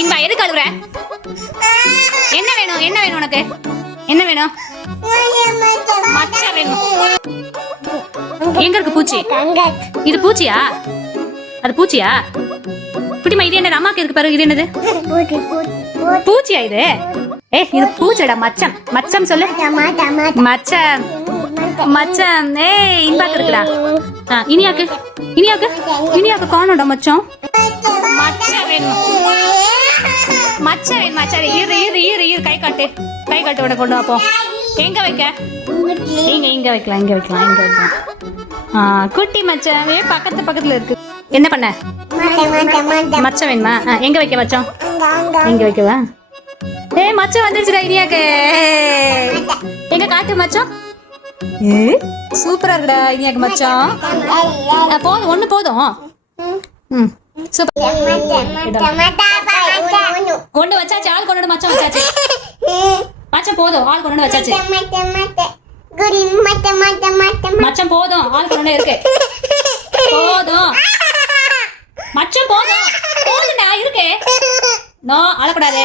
இன்பா எதுக்கு அழுகுற? என்ன வேணும்? என்ன வேணும் உனக்கு? என்ன வேணும்? மச்சம் வேணும். எங்க இருக்கு பூச்சி? இது பூச்சியா? அது பூச்சியா? குட்டிமா இது என்னது? அம்மாக்கு இருக்கு பாரு. இது என்னது? பூச்சியா இது? இது பூச்சடா. மச்சம். மச்சம் சொல்லு. மச்சம். மச்சம். இன்பாக்கு இருக்குடா. இனியாக்கு இனியாக்கு இனியாக்கு காணோடா மச்சம். மச்சம் வேணும். மச்சம் வேணும். மச்சம் இரு இரு இரு இரு. கை காட்டு. கை காட்டு. உடனே கொண்டு வாப்போம். எங்க வைக்க? இங்க வைக்கலாம். இங்க வைக்கலாம். இங்க வைக்கலாம். குட்டி மச்சம் பக்கத்துல இருக்கு. என்ன பண்ண? மச்சம் வேணுமா? எங்க வைக்க மச்சம்? எங்க வைக்கவா? மச்சம் வந்துருச்சுடா இனியாக்கு. எங்க காட்டு மச்சம். சூப்பரா இருக்குடா இனியாக்கு மச்சம். போதும். ஒண்ணு போதும். சூப்பர். ஒண்ணு வச்சாச்சு. ஆள் கொண்டு மச்சம் வச்சாச்சு. மச்சம் போதும். ஆள் கொண்டு வச்சாச்சு. மச்சம் போதும். ஆள் கொண்டு இருக்கு. போதும். மச்சம் போதும். போதும்டா இருக்கு. நோ அழக்கூடாது.